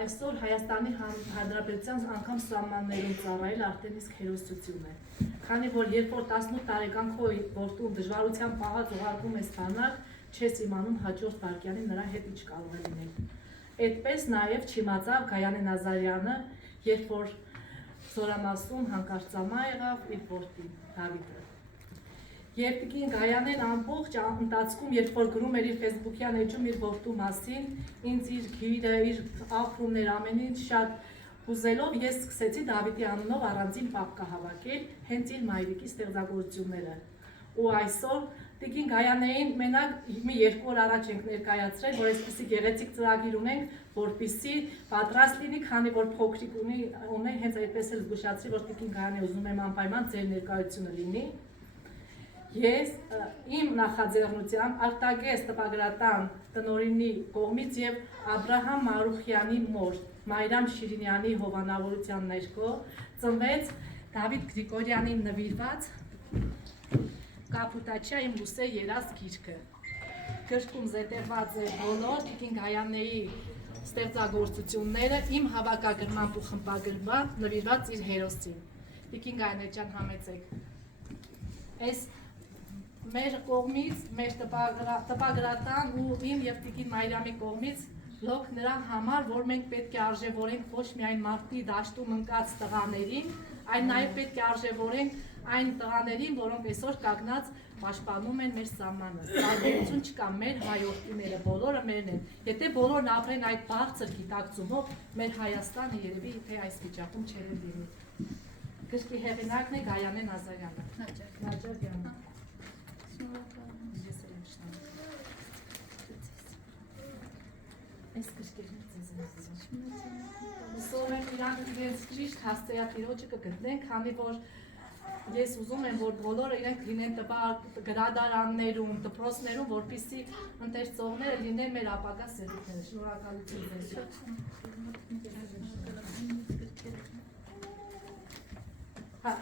Այսօր Հայաստանի Հանրապետության անգամ սահմաններում ծառայել արդեն իսկ հերոսություն է։ Քանի որ երբ որ 18 տարեկան քո որդուն դժվարության պահած ուղարկում ես բանակ, չես իմանում հաջորդ վայրկյանին նրա հետ ինչ կարող է լինել։ Այդպես նաև չիմացավ Գայանե Նազարյանը, երբ որ Զորամասում հանկարծամա եղավ իր որդին Դավիթը։ Եվ տիկին Գայանեն ամբողջ ընթացքում, երբ որ գրում էր իր ֆեյսբուքյան էջում իր որդու մասին, ինձ իր գիրը, իր ապրումներ, ամեն ինչ շատ հուզելով, ես սկսեցի Դավիթի անունով առանձին պապկա հավաքել հենց իր մայրիկի ստեղծագործությունները։ Ու այսօր տիկին Գայանեին մենակ մի 2 օր առաջ ենք ներկայացրել, որ այսպիսի գեղեցիկ ծրագիր ունենք, որպեսզի պատրաստ լինի, քանի որ փոքրիկ ունի, հենց այդպես էլ զգուշացրի, որ տիկին Գայանե ուզում եմ անպայման ձեր ներկայությունը լինի։ Ես իմ նախաձեռնությամբ Արտագես տպագրատան տնօրինի կողմից եւ Աբրահամ Մարուխյանի մոր Մայրամ Շիրինյանի հովանավորության ներքո ծնվեց Դավիթ Գրիգորյանին նվիրված Կապուտաչիա իմ լուսե երազ գիրքը։ Գրքում զետեղված է բոլոր տիկին Գայանեի ստեղծագործությունները իմ հավաքագրմամբ ու խմբագրմամբ նվիրված իր հերոսին։ Տիկին Գայանե ջան, համեցեք։ Այս մեր կողմից, մեր տպագրատան ու իմ եւ տիկին Մայրամի կողմից լոկ նրա համար, որ մենք պետք է արժևորենք ոչ միայն մարտի դաշտում ընկած տղաներին, այլ նաեւ պետք է արժևորենք այն տղաներին, որոնք այսօր կանգնած պաշտպանում են մեր սահմանը։ Տարբերություն չկա, մեր հայորդիները բոլորը մերն են։ Եթե բոլորն ապրեն այդ բարձր գիտակցումով, մեր Հայաստանը երևի թե այս վիճակում չէր լինի։ Գրքի հեղինակն է Գայանե Նազարյանը։ Նաջարյանը։ Այս գրքերն ձեզ են ուզում։ Հուսով եմ իրանք իրենց ճիշտ հասցեատիրոջը կգտնեն, քանի որ ես ուզում եմ, որ բոլորը իրենք լինեն գրադարաններում, դպրոցներում, որպեսզի ընթերցողները լինեն մեր ապագա սերունդները։ Շնորհակալություն ձեզ։ Հա,